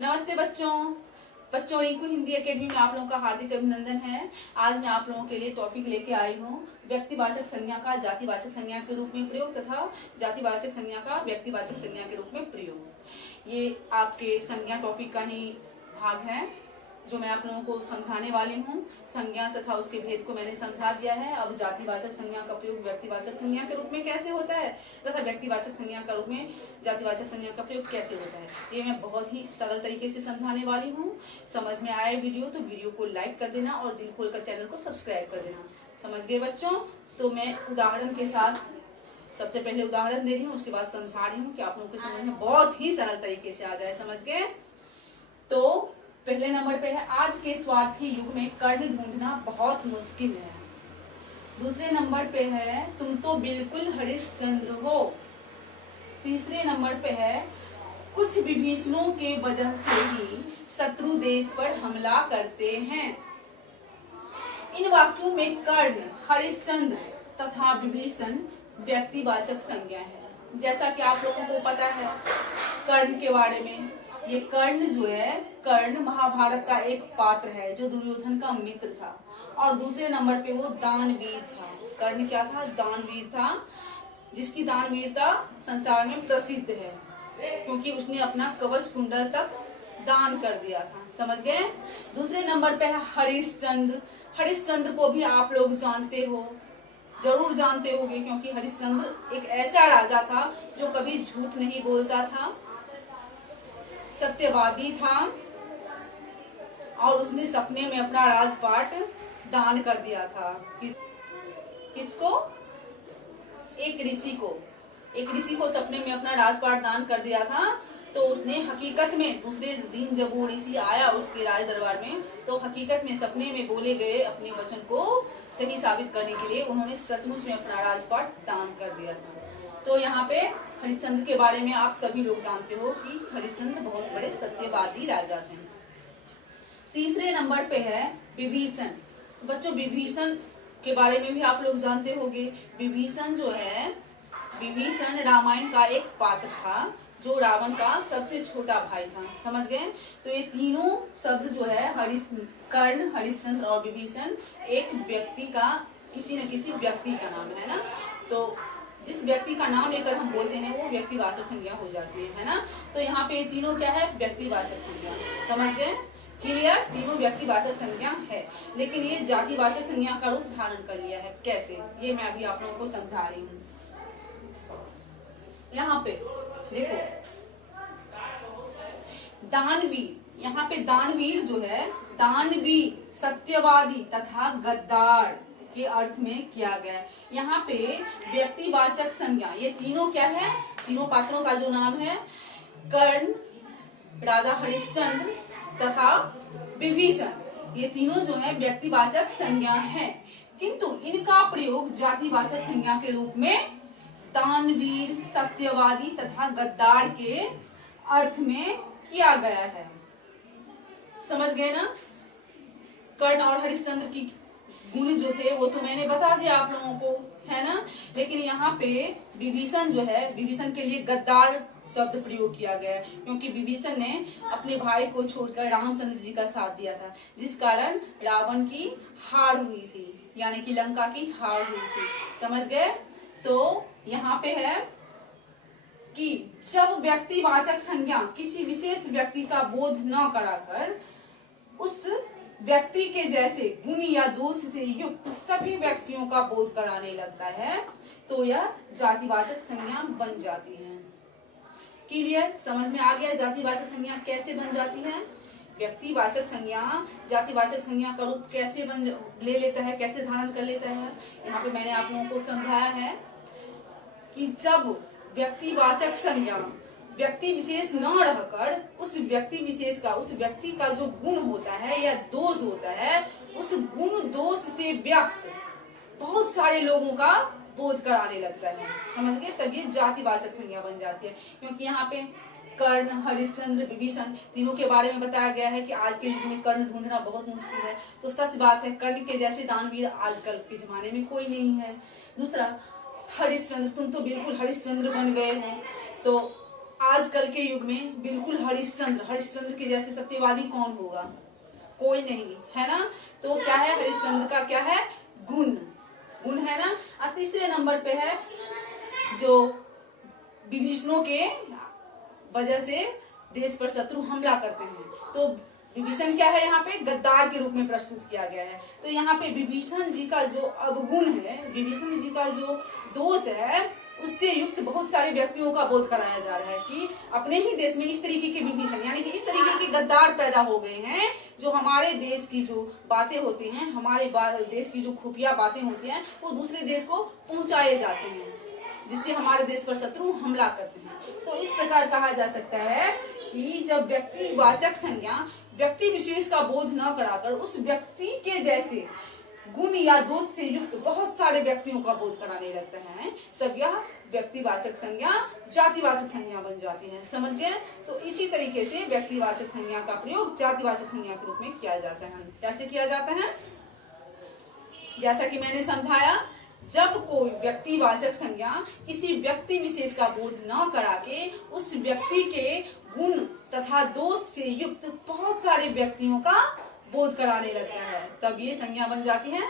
नमस्ते बच्चों रिंकू हिंदी एकेडमी में आप लोगों का हार्दिक अभिनंदन है। आज मैं आप लोगों के लिए टॉपिक लेके आई हूँ व्यक्तिवाचक संज्ञा का जातिवाचक संज्ञा के रूप में प्रयोग तथा जातिवाचक संज्ञा का व्यक्तिवाचक संज्ञा के रूप में प्रयोग। ये आपके संज्ञा टॉपिक का ही भाग है जो मैं आप लोगों को समझाने वाली हूँ। संज्ञा तथा उसके भेद को मैंने समझा दिया है। अब जातिवाचक संज्ञा का प्रयोग व्यक्तिवाचक संज्ञा के रूप में कैसे होता है तथा व्यक्तिवाचक संज्ञा का रूप में जातिवाचक संज्ञा का प्रयोग कैसे होता है, ये मैं बहुत ही सरल तरीके से समझाने वाली हूँ। समझ में आए वीडियो तो वीडियो को लाइक कर देना और दिल खोलकर चैनल को सब्सक्राइब कर देना। समझ गए बच्चों? तो मैं उदाहरण के साथ सबसे पहले उदाहरण दे रही हूँ, उसके बाद समझा रही हूँ कि आप लोगों के समझ में बहुत ही सरल तरीके से आ जाए। समझ गए? तो पहले नंबर पे है आज के स्वार्थी युग में कर्ण ढूंढना बहुत मुश्किल है। दूसरे नंबर पे है तुम तो बिल्कुल हरिश्चंद्र हो। तीसरे नंबर पे है कुछ विभीषणों के वजह से ही शत्रु देश पर हमला करते हैं। इन वाक्यों में कर्ण, हरिश्चंद्र तथा विभीषण व्यक्तिवाचक संज्ञा है। जैसा कि आप लोगों को पता है कर्ण के बारे में, ये कर्ण जो है, कर्ण महाभारत का एक पात्र है जो दुर्योधन का मित्र था और दूसरे नंबर पे वो दानवीर था। कर्ण क्या था? दानवीर था, जिसकी दानवीरता संसार में प्रसिद्ध है क्योंकि उसने अपना कवच कुंडल तक दान कर दिया था। समझ गए? दूसरे नंबर पे है हरिश्चंद्र। हरिश्चंद्र को भी आप लोग जानते हो, जरूर जानते होंगे, क्योंकि हरिश्चंद्र एक ऐसा राजा था जो कभी झूठ नहीं बोलता था, सत्यवादी था और उसने सपने में अपना राजपाट दान कर दिया था। किसको? एक ऋषि को सपने में अपना राजपाट दान कर दिया था। तो उसने हकीकत में दूसरे दिन जब वो ऋषि आया उसके राज दरबार में, तो हकीकत में सपने में बोले गए अपने वचन को सही साबित करने के लिए उन्होंने सचमुच में अपना राजपाट दान कर दिया था। तो यहाँ पे हरिश्चंद्र के बारे में आप सभी लोग जानते हो कि हरिश्चंद्र बहुत बड़े सत्यवादी राजा थे। तीसरे नंबर पे है विभीषण। बच्चों विभीषण के बारे में भी आप लोग जानते होंगे। विभीषण जो है, विभीषण रामायण का एक पात्र था जो रावण का सबसे छोटा भाई था। समझ गए? तो ये तीनों शब्द जो है कर्ण, हरिश्चंद्र और विभीषण एक व्यक्ति का, किसी न किसी व्यक्ति का नाम है ना। तो जिस व्यक्ति का नाम लेकर हम बोलते हैं वो व्यक्तिवाचक संज्ञा हो जाती है ना। तो यहाँ पे तीनों क्या है? व्यक्तिवाचक संज्ञा। समझ गए? क्लियर? तीनों व्यक्तिवाचक संज्ञा है, लेकिन ये जातिवाचक संज्ञा का रूप धारण कर लिया है। कैसे? ये मैं अभी आप लोगों को समझा रही हूँ। यहाँ पे देखो दानवीर, यहाँ पे दानवीर जो है, दानवीर सत्यवादी तथा गद्दार के अर्थ में किया गया है। यहाँ पे व्यक्तिवाचक संज्ञा, ये तीनों क्या है? तीनों पात्रों का जो नाम है कर्ण, राजा हरिश्चंद्र तथा विभीषण, ये तीनों जो है व्यक्तिवाचक संज्ञा है, किंतु इनका प्रयोग जातिवाचक संज्ञा के रूप में दानवीर, सत्यवादी तथा गद्दार के अर्थ में किया गया है। समझ गए ना? कर्ण और हरिश्चंद्र की गुण जो थे वो तो मैंने बता दिया आप लोगों को, है ना। लेकिन यहाँ पे विभीषण जो है, विभीषण के लिए गद्दार शब्द प्रयोग किया गया है क्योंकि विभीषण ने अपने भाई को छोड़कर रामचंद्र जी का साथ दिया था, जिस कारण रावण की हार हुई थी, यानी कि लंका की हार हुई थी। समझ गए? तो यहाँ पे है कि जब व्यक्तिवाचक संज्ञा किसी विशेष व्यक्ति का बोध न कराकर उस व्यक्ति के जैसे गुण या दोष से युक्त सभी व्यक्तियों का बोध कराने लगता है तो यह जातिवाचक संज्ञा बन जाती है। क्लियर? समझ में आ गया जातिवाचक संज्ञा कैसे बन जाती है? व्यक्तिवाचक संज्ञा जातिवाचक संज्ञा का रूप कैसे ले लेता है, कैसे धारण कर लेता है। यहाँ पे मैंने आप लोगों को समझाया है कि जब व्यक्तिवाचक संज्ञा व्यक्ति विशेष न रहकर उस व्यक्ति विशेष का, उस व्यक्ति का जो गुण होता है या दोष होता है, उस गुण दोष से व्यक्त बहुत सारे लोगों का बोध कराने लगता है। समझ गए? तब ये जातिवाचक संज्ञा बन जाती है। क्योंकि यहाँ पे कर्ण, हरिश्चंद्र, विभीषण तीनों के बारे में बताया गया है कि आज के युग में कर्ण ढूंढना बहुत मुश्किल है। तो सच बात है, कर्ण के जैसे दानवीर आजकल के जमाने में कोई नहीं है। दूसरा, हरिश्चंद्र, तुम तो बिल्कुल हरिश्चंद्र बन गए हो। तो आजकल के युग में बिल्कुल हरिश्चंद्र के जैसे सत्यवादी कौन होगा? कोई नहीं, है ना। तो क्या है हरिश्चंद्र का? क्या है? गुण है ना। और तीसरे नंबर पे है जो विभीषणों के वजह से देश पर शत्रु हमला करते हैं, तो विभीषण क्या है यहाँ पे? गद्दार के रूप में प्रस्तुत किया गया है। तो यहाँ पे विभीषण जी का जो अवगुण है, विभीषण जी का जो दोष है, उससे युक्त बहुत सारे व्यक्तियों का बोध कराया जा रहा है कि अपने ही देश में इस तरीके के विभीषण यानी कि इस तरीके के गद्दार पैदा हो गए हैं, जो हमारे देश की जो बातें होती हैं, हमारे देश की जो खुफिया बातें होती हैं, वो दूसरे देश को पहुंचाए जाते हैं, जिससे हमारे देश पर शत्रु हमला करते हैं। तो इस प्रकार कहा जा सकता है कि जब व्यक्तिवाचक संज्ञा व्यक्ति विशेष का बोध न कराकर उस व्यक्ति के जैसे गुण या दोष से युक्त बहुत सारे व्यक्तियों का बोध कराने लगते हैं, तब यह व्यक्तिवाचक संज्ञा जातिवाचक संज्ञा बन जाती है। समझ गए? तो इसी तरीके से व्यक्तिवाचक संज्ञा का प्रयोग जातिवाचक संज्ञा के रूप में किया जाता है। कैसे किया जाता है? जैसा कि मैंने समझाया, जब कोई व्यक्तिवाचक संज्ञा किसी व्यक्ति विशेष का बोध न करा के उस व्यक्ति के गुण तथा दोष से युक्त बहुत सारे व्यक्तियों का बोध कराने लगता है, तब ये संज्ञा बन जाती है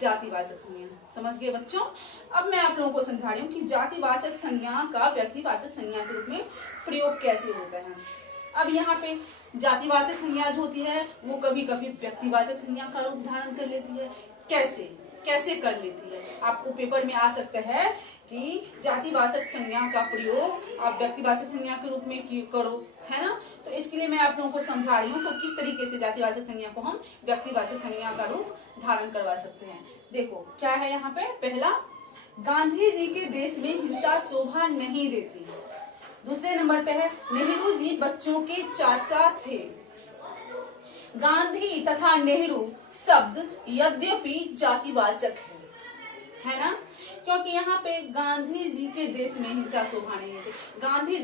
जातिवाचक संज्ञा। समझ गए बच्चों? अब मैं आप लोगों को समझा रही हूँ कि जातिवाचक संज्ञा का व्यक्तिवाचक संज्ञा के रूप में प्रयोग कैसे होता है। अब यहाँ पे जातिवाचक संज्ञा जो होती है वो कभी कभी व्यक्तिवाचक संज्ञा का रूप धारण कर लेती है। कैसे कर लेती है? आपको पेपर में आ सकता है कि जातिवाचक संज्ञा का प्रयोग आप व्यक्तिवाचक संज्ञा के रूप में करो, है ना। तो इसके लिए मैं आप लोगों को समझा रही हूँ तो किस तरीके से जातिवाचक संज्ञा को हम व्यक्तिवाचक संज्ञा का रूप धारण करवा सकते हैं। देखो क्या है यहाँ पे। पहला, गांधी जी के देश में हिंसा शोभा नहीं देती। दूसरे नंबर पे है नेहरू जी बच्चों के चाचा थे। गांधी तथा नेहरू शब्द यद्यपि जातिवाचक है ना, क्योंकि यहाँ पे गांधी जी के देश में हिंसा शोभा नहीं है। गांधी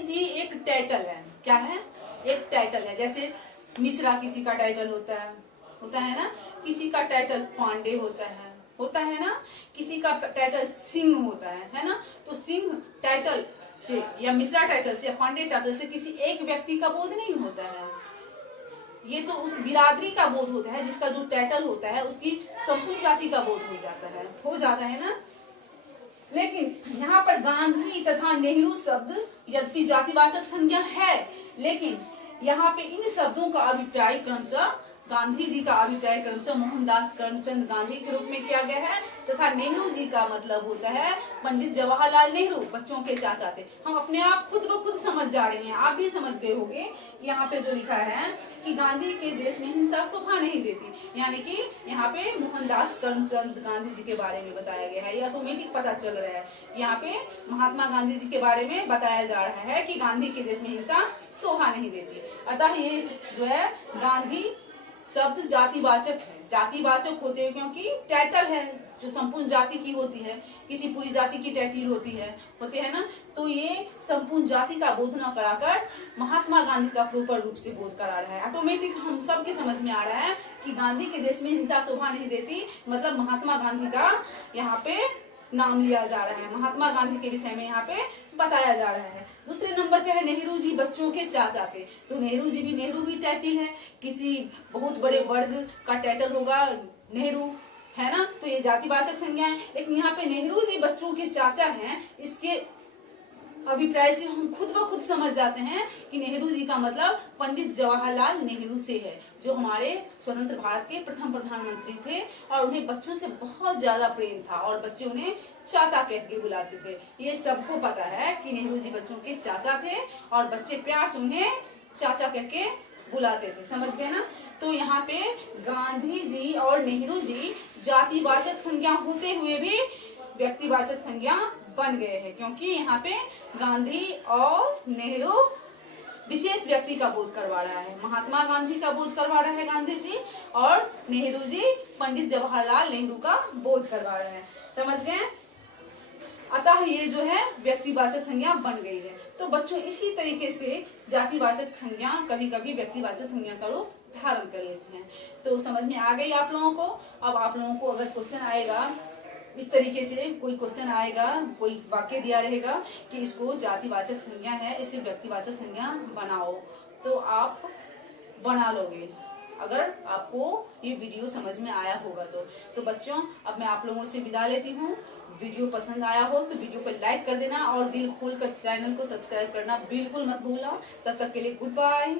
जी एक टाइटल है। क्या है? एक टाइटल है। जैसे मिश्रा किसी का टाइटल होता है ना, किसी का टाइटल पांडे होता है ना, किसी का टाइटल सिंह होता है ना। तो सिंह टाइटल से या मिश्रा टाइटल से या पांडे टाइटल से किसी एक व्यक्ति का बोध नहीं होता है, ये तो उस बिरादरी का बोध होता है जिसका जो टाइटल होता है उसकी संपूर्ण जाति का बोध हो जाता है ना। लेकिन यहाँ पर गांधी तथा नेहरू शब्द यद्यपि जातिवाचक संज्ञा है, लेकिन यहाँ पे इन शब्दों का अभिप्राय क्रमशः गांधी जी का अभिप्राय क्रमशः मोहनदास करमचंद गांधी के रूप में किया गया है, तथा नेहरू जी का मतलब होता है पंडित जवाहरलाल नेहरू, बच्चों के चाचा थे। हम अपने आप खुद ब खुद समझ जा रहे हैं, आप भी समझ गए होंगे। यहाँ पे जो लिखा है कि गांधी के देश में हिंसा शोभा नहीं देती, यानी कि यहाँ पे मोहनदास करमचंद गांधी जी के बारे में बताया गया है। ये ऑटोमेटिक पता चल रहा है, यहाँ पे महात्मा गांधी जी के बारे में बताया जा रहा है कि गांधी के देश में हिंसा शोभा नहीं देती। अतः ये जो है गांधी शब्द जातिवाचक है, जातिवाचक होते हैं क्योंकि टाइटल है जो संपूर्ण जाति की होती है, किसी पूरी जाति की टाइटल होते हैं ना। तो ये संपूर्ण जाति का बोध न कराकर महात्मा गांधी का प्रॉपर रूप से बोध करा रहा है। ऑटोमेटिक हम सब के समझ में आ रहा है कि गांधी के देश में हिंसा शोभा नहीं देती, मतलब महात्मा गांधी का यहाँ पे नाम लिया जा रहा है, महात्मा गांधी के विषय में यहाँ पे बताया जा रहा है। दूसरे नंबर पे है नेहरू जी बच्चों के चाचा थे। तो नेहरू भी टाइटल है, किसी बहुत बड़े वर्ग का टाइटल होगा नेहरू, है ना। तो ये जातिवाचक संज्ञा है। लेकिन यहाँ पे नेहरू जी बच्चों के चाचा हैं, इसके अभिप्राय से हम खुद ब खुद समझ जाते हैं कि नेहरू जी का मतलब पंडित जवाहरलाल नेहरू से है, जो हमारे स्वतंत्र भारत के प्रथम प्रधानमंत्री थे और उन्हें बच्चों से बहुत ज्यादा प्रेम था और बच्चे उन्हें चाचा कह के बुलाते थे। ये सबको पता है कि नेहरू जी बच्चों के चाचा थे और बच्चे प्यार से उन्हें चाचा कह के बुलाते थे। समझ गए ना। तो यहाँ पे गांधी जी और नेहरू जी जातिवाचक संज्ञा होते हुए भी व्यक्तिवाचक संज्ञा बन गए हैं, क्योंकि यहाँ पे गांधी और नेहरू विशेष व्यक्ति का बोध करवा रहा है, महात्मा गांधी का बोध करवा रहा है गांधी जी, और नेहरू जी पंडित जवाहरलाल नेहरू का बोध करवा रहे हैं। समझ गए। अतः ये जो है व्यक्तिवाचक संज्ञा बन गई है। तो बच्चों इसी तरीके से जातिवाचक संज्ञा कभी कभी व्यक्तिवाचक संज्ञा का रूप धारण कर लेते हैं। तो समझ में आ गई आप लोगों को। अब आप लोगों को अगर क्वेश्चन आएगा इस तरीके से कोई क्वेश्चन आएगा, कोई वाक्य दिया रहेगा कि इसको जातिवाचक संज्ञा है, इसे व्यक्तिवाचक संज्ञा बनाओ, तो आप बना लोगे अगर आपको ये वीडियो समझ में आया होगा तो बच्चों अब मैं आप लोगों से विदा लेती हूँ। वीडियो पसंद आया हो तो वीडियो को लाइक कर देना और दिल खोल कर चैनल को सब्सक्राइब करना बिल्कुल मत भूलना। तब तक के लिए गुड बाय।